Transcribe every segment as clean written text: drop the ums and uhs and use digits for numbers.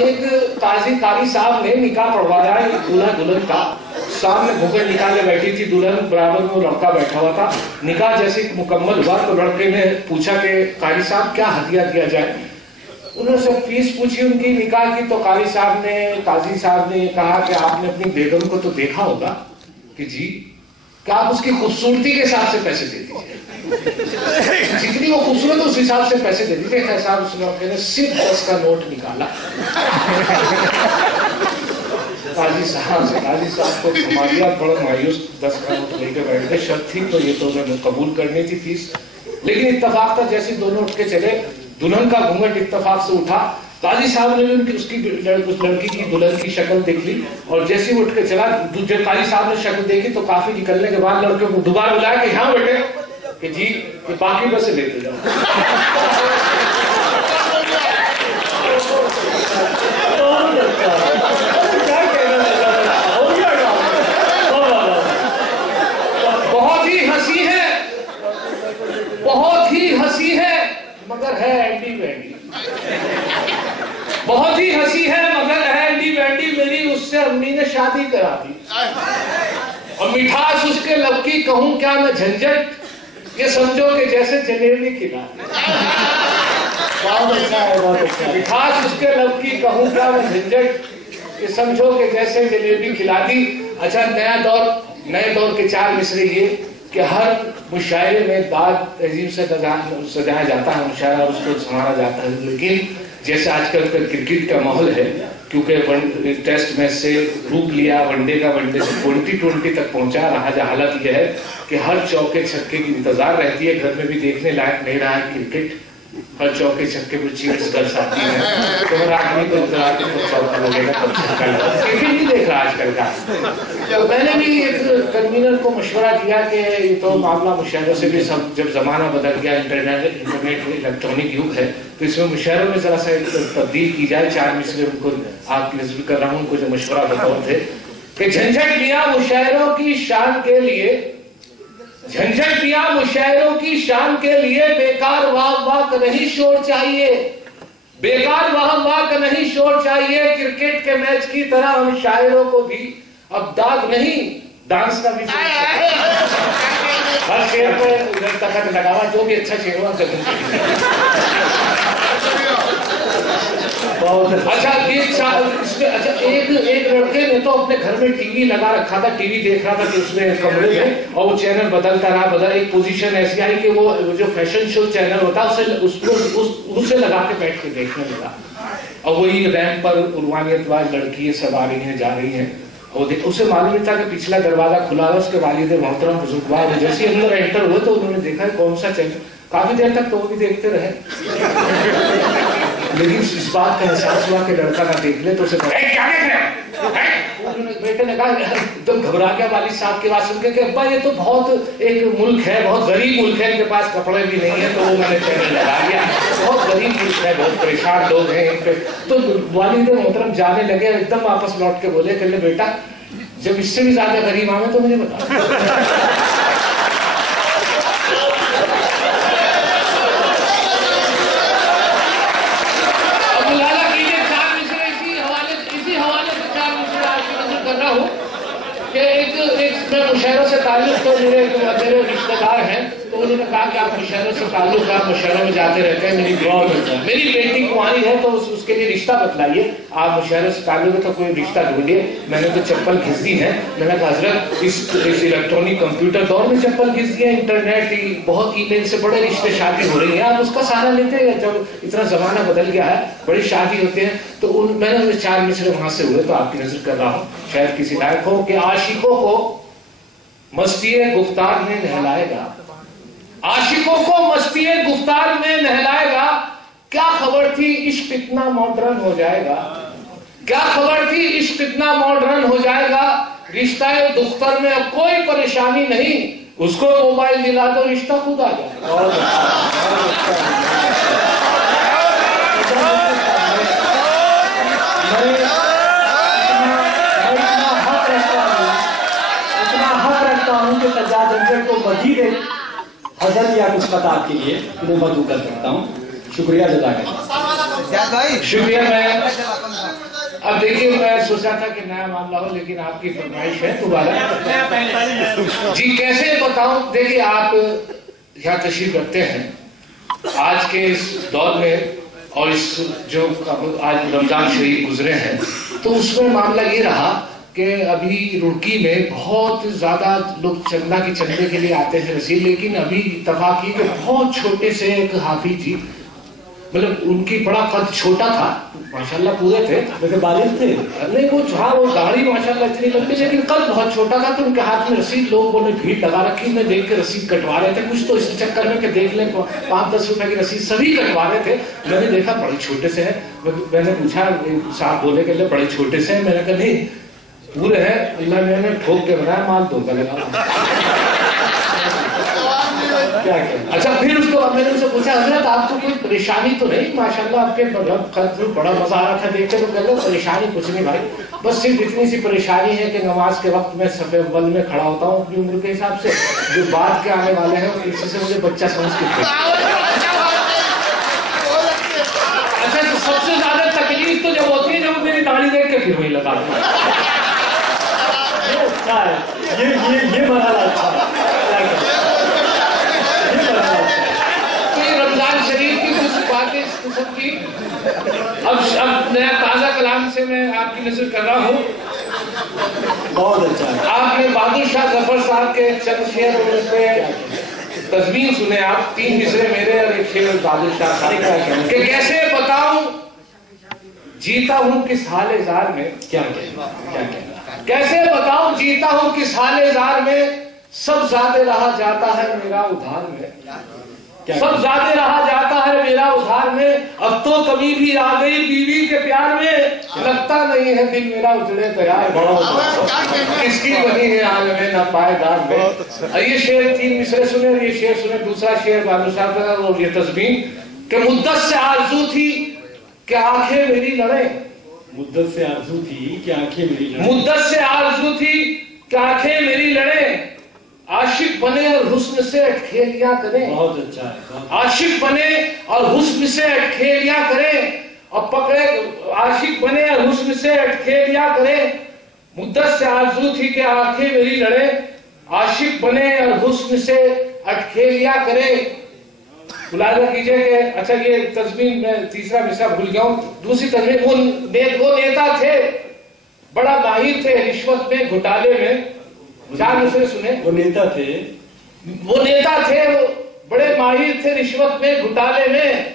एक काजी कारी साहब ने निकाह पढ़वाया दूल्हा दुल्हन का। सामने घूंघट निकाले बैठी थी दुल्हन, बराबर में वो लड़का बैठा हुआ था। निकाह जैसे मुकम्मल हुआ तो लड़के ने पूछा कि कारी साहब क्या हदिया दिया जाए। उन्होंने सब फीस पूछी उनकी निकाह की, तो काजी साहब ने कहा कि आपने अपनी बेगम को तो देखा होगा कि जी, क्या आप उसकी खूबसूरती के हिसाब से पैसे दे दीजिए, जितनी वो खूबसूरत उस हिसाब से पैसे दे दीजिए। ऐसा उस लड़के ने सिर्फ 10 का नोट निकाला। काजी साहब को घुमा दिया, बड़ा मायूस 10 का नोट लेके बैठ गए। शर्त थी तो ये तो उन्होंने कबूल करनी थी फीस, लेकिन इत्तेफाक था जैसे दोनों उठ के चले, दुल्हन का घूंघट इत्तेफाक से उठा। काजी साहब ने भी उस लड़की की दुल्हन की शक्ल देख ली, और जैसे ही उठ के चला, जब काजी साहब ने शक्ल देखी तो काफी निकलने के बाद लड़के को दोबारा बुलाया कि हाँ बेटे, कि जी कि बाकी बस लेते जाओ। बहुत ही हंसी है मगर है एंडी वैंडी। बहुत ही हंसी है मगर है एंडी वैंडी। मेरी उससे अम्मी ने शादी करा दी, और मिठास उसके लब की कहूं क्या मैं झंझट, ये समझो कि जैसे जलेबी खिला। बहुत अच्छा है, बहुत अच्छा। मिठास उसके लब की कहूं क्या मैं झंझट, ये समझो कि जैसे जलेबी खिला दी। अच्छा, नए दौर के 4 मिसरे ये कि हर मुशायरे में दाद तहजीब से सजाया जाता है मुशायरा, उसको संवारा जाता है। लेकिन जैसे आजकल का क्रिकेट का माहौल है, क्योंकि टेस्ट मैच से रूप लिया वनडे से 2020 तक पहुंचा रहा। हालत यह है कि हर चौके छक्के की इंतजार रहती है। घर में भी देखने लायक नहीं रहा है क्रिकेट, हर चौके छक्के पर चीयर्स गर्ल्स आती है, तो हर आदमी को इंतजार के चौका लगेगा तब छक्का लगा। क्रिकेट नहीं देख रहा आजकल का। तो मैंने भी एक कन्वीनर को मशवरा दिया कि ये तो मामला मुशायरों से भी, सब जब जमाना बदल गया, इंटरनेट इलेक्ट्रॉनिक युग है, तो इसमें मुशायरों में जरा सा तब्दील की जाए। 4 मिसरे उनको आपकी नजर कर रहा हूँ, उनको जो मशवरा बताओ थे कि झंझट लिया मुशायरों की शान के लिए, झंझट दिया मुशायरों की शान के लिए, बेकार वाह का नहीं शोर चाहिए, बेकार वाह का नहीं शोर चाहिए। क्रिकेट के मैच की तरह हम शायरों को भी अब दाग नहीं, डांस का भी हर शेर पर तखत लगावा, जो भी अच्छा शेर हुआ बहुत अच्छा। इसमें अच्छा एक लड़के ने तो अपने घर में टीवी लगा रखा था, टीवी देख रहा था कि उसमें कमरे में, और वो चैनल बदलता रहा। एक पोजीशन ऐसी आई कि वो जो फैशन शो चैनल होता है उसे लगा के बैठ के देखने लगा, और वही रैंप पर उर्वानियतवाज लड़की सब आ रही हैं जा रही हैं, और उसे मालूम नहीं था कि पिछला दरवाजा खुला है। उसके वालिद मोहतरम बुजुर्गवार जैसे अंदर एंटर हुए तो उन्होंने देखा कौन सा चैनल। काफी देर तक तो वो भी देखते रहे, लेकिन इस बात का एहसास हुआ कि लड़का ना देख ले तो उसे क्या देख रहे हैं? बेटे ने कहा एकदम घबरा गया वालिद साहब की बात सुनकर कि अब्बा ये तो बहुत एक मुल्क है, बहुत गरीब मुल्क है, इनके पास कपड़े भी नहीं है, तो वो मैंने चैनल लगा दिया। बहुत गरीब मुल्क है, बहुत परेशान लोग हैं इन पे। तो वालिद मोहतरम जाने लगे, एकदम वापस लौट के बोले कि बेटा जब इससे भी ज्यादा गरीब आवे तो मुझे बता। मुशायरों से ताल्लुक तो मेरे रिश्तेदार हैं, तो उन्होंने कहा कि आप मुशायरों से ताल्लुक, आप मुशायरों में जाते रहते हैं, मेरी दुआ करता है। मेरी बेटी कुंवारी है तो उसके लिए रिश्ता बतलाइए, आप मुशायरों से ताल्लुक है तो कोई रिश्ता ढूंढिए। मैंने तो चप्पल घिस दी है। मैंने कहा हजरत इस इलेक्ट्रॉनिक कंप्यूटर दौर में चप्पल घिस दिया, इंटरनेट बहुत ईमेल से बड़े रिश्ते शादी हो रही है, आप उसका सहारा लेते हैं। जब इतना जमाना बदल गया है, बड़ी शादी होते हैं। तो मैंने 4 मिसरे वहां से हुए तो आपकी नजर कर रहा हूँ, शायद किसी लायक हो कि आशिकों को मस्तीए गुफ्तार में नहलाएगा, आशिकों को मस्तीए गुफ्तार में नहलाएगा। क्या खबर थी इश्क इतना मॉडर्न हो जाएगा, क्या खबर थी इश्क इतना मॉडर्न हो जाएगा। रिश्ता दुख्तर में अब कोई परेशानी नहीं, उसको मोबाइल दिला दो रिश्ता खुद आ को मजीद एक हज़र या कुछ कतार के लिए मैं मदू कर सकता हूँ। शुक्रिया जज़ाकल्लाह। शुक्रिया। मैं अब देखिए, मैं सोचा था कि नया मामला हो, लेकिन आपकी फरमाइश है दोबारा। जी कैसे बताऊं, देखिए आप यहाँ तशरीफ रखते हैं आज के इस दौर में, और इस जो आज रमजान शरीफ गुजरे हैं, तो उसमें मामला ये रहा कि अभी रुड़की में बहुत ज्यादा लोग चंदा की चंदे के लिए आते हैं रसीद, लेकिन अभी इत्तफाक की कि बहुत छोटे से एक हाफिज जी, मतलब उनकी बड़ा कद छोटा था, माशाल्लाह पूरे थे, वैसे बालिग थे नहीं वो, हाँ वो दाढ़ी माशाल्लाह इतनी लंबी, लेकिन कद बहुत छोटा था। तो उनके हाथ में रसीद, लोगों ने भीड़ लगा रखी, मैं देख के रसीद कटवा रहे थे, कुछ तो इस चक्कर में कि देख लें 5-10 रुपए की रसीद, सभी कटवा रहे थे। मैंने देखा बड़े छोटे से है, मैंने पूछा, साहब बोले के लिए बड़े छोटे से है, मैंने कहा नहीं पूरे है, अल्लाह मैंने ठोक के बनाया, माल धोखा लगा। क्या क्या? अच्छा फिर उसको मैंने उनसे पूछा, हजरत आपको कोई परेशानी तो नहीं, माशाल्लाह आपके बड़ा मजा आ रहा था देखते, तो कहते परेशानी कुछ नहीं भाई, बस सिर्फ इतनी सी परेशानी है कि नमाज के वक्त मैं सफे अव्वल में खड़ा होता हूँ अपनी उम्र के हिसाब से, जो बाद के आने वाले हैं किसी से मुझे बच्चा समझ के। अच्छा तो सबसे ज्यादा तकलीफ तो जब होती है जब मेरी दाढ़ी देख के फिर वही लगा ये मरहला अच्छा है। रमजान शरीफ की कुछ बातें इस किस्म की, अब नया ताजा कलाम से मैं आपकी नजर कर रहा हूँ। बहुत अच्छा, आपने बहादुर शाह जफर साहब के चंद शेर पे तस्वीर सुने आप, 3 मिसरे मेरे और एक शेर बहादुर शाह साहब के, कैसे बताऊं जीता हूं किस हाले जार में, क्या कैसे बताऊं जीता हूं किस हाले जार में, सब ज़्यादा रहा जाता है मेरा उधार में, सब ज़्यादा रहा जाता है मेरा उधार में, अब तो कभी भी आ गई बीवी के प्यार में, लगता नहीं है दिल मेरा उजड़े तैयार, किसकी बनी है आज में न पायदार में। ये शेर 3 मिसरे सुने, ये शेर सुने, दूसरा शेर बहादुर साहब का, और ये तस्वीर कि मुद्दत से आरज़ू थी कि आंखें मेरी लड़े, मुद्दत से आरज़ू थी कि आंखें मेरी लड़े, मुद्दत से आरज़ू थी कि आंखें मेरी लड़े, आशिक बने और हुस्न से अटखेलियां करें। बहुत अच्छा है, आशिक बने और हुस्न से अटखेलियां करें, और पकड़े आशिक बने और हुस्न से अटखेलियां करें, मुद्दत से आरज़ू थी कि आंखें मेरी लड़े, आशिक बने और हुस्न से अटखेलियां करें। मुलाजा कीजिए कि अच्छा ये तस्वीर में तीसरा मिसरा भूल गया हूँ, दूसरी तस्वीर वो नेता थे, बड़ा माहिर थे रिश्वत में घोटाले में, 4 मिसरे सुने, वो नेता थे वो बड़े माहिर थे रिश्वत में घोटाले में,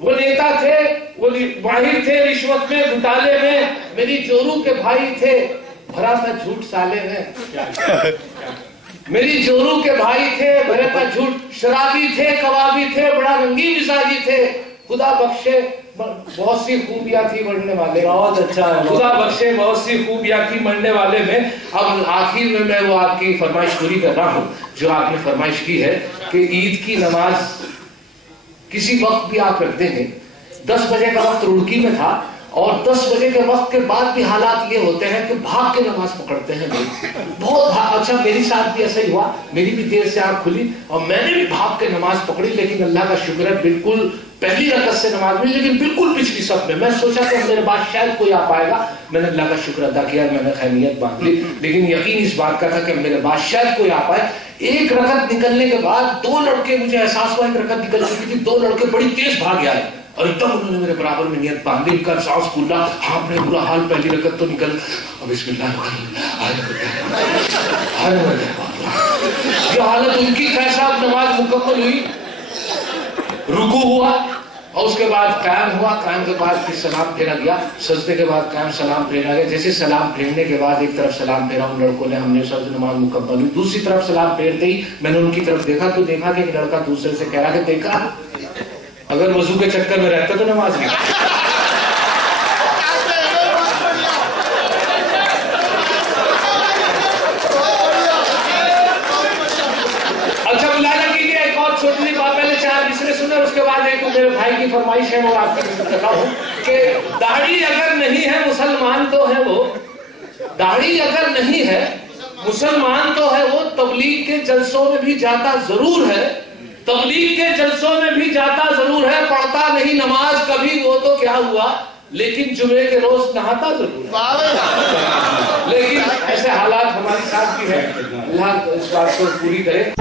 वो नेता थे वो माहिर थे रिश्वत में घोटाले में, मेरी जोरू के भाई थे भरा था झूठ साले में, मेरी जोरू के भाई थे भरे था झूठ, शराबी थे कबाबी थे बड़ा रंगी मिजाजी थे, खुदा बख्शे बहुत सी खूबियां थी मरने वाले, बहुत अच्छा है, खुदा बख्शे बहुत सी खूबियां थी मरने वाले में। अब आखिर में मैं वो आपकी फरमाइश पूरी कर रहा हूँ जो आपने फरमाइश की है कि ईद की नमाज किसी वक्त भी आप रख देंगे, 10 बजे का वक्त रुड़की में था, और 10 बजे के वक्त के बाद भी हालात ये होते हैं कि भाग के नमाज पकड़ते हैं लोग, बहुत अच्छा मेरे साथ भी ऐसा ही हुआ, मेरी भी देर से आंख खुली और मैंने भी भाग के नमाज पकड़ी, लेकिन अल्लाह का शुक्र है बिल्कुल पहली रकत से नमाज में, लेकिन बिल्कुल पिछली सब में। मैं सोचा कि मेरे बाद शायद कोई आ पाएगा, मैंने अल्लाह का शुक्र अदा किया, मैंने खैरियत बांध ली, लेकिन यकीन इस बात का था कि मेरे बाद शायद कोई आ पाए। एक रकत निकलने के बाद 2 लड़के, मुझे एहसास हुआ एक रकत निकल चुकी थी, 2 लड़के बड़ी तेज भाग आए और एकदम उन्होंने मेरे बराबर में नियत बांध दी, इनका सांस फूला, हाँ अपने बुरा हाल, पहली रकत तो निकल, बिस्मिल्लाह ये हालत उनकी, कैसा नमाज मुकम्मल हुई, रुकू हुआ और उसके बाद कायम हुआ, कायम के बाद फिर सलाम फेरा गया, सजदे के बाद कायम सलाम फेरा गया, जैसे सलाम फेरने के बाद एक तरफ सलाम फेरा उन लड़कों ने, हमने सब नमाज मुकम्मल हुई, दूसरी तरफ सलाम फेरते ही मैंने उनकी तरफ देखा तो देखा कि एक लड़का दूसरे से कह रहा कि देखा अगर वजू के चक्कर में रहता तो नमाज नहीं। अच्छा मुलाजा कीजिए, एक और छोटी बात, पहले 4 मिसरे सुने, उसके बाद एक मेरे भाई की फरमाइश है वो आपके कर रहा हूँ कि दाढ़ी अगर नहीं है मुसलमान तो है वो, दाढ़ी अगर नहीं है मुसलमान तो है वो, तबलीग के जलसों में भी जाता जरूर है, तबलीग के जलसों मस्जिदों में भी जाता जरूर है, पढ़ता नहीं नमाज कभी, वो तो क्या हुआ, लेकिन जुमे के रोज नहाता जरूर है। लेकिन ऐसे हालात हमारे साथ भी है। अल्लाह इस बात को पूरी करे।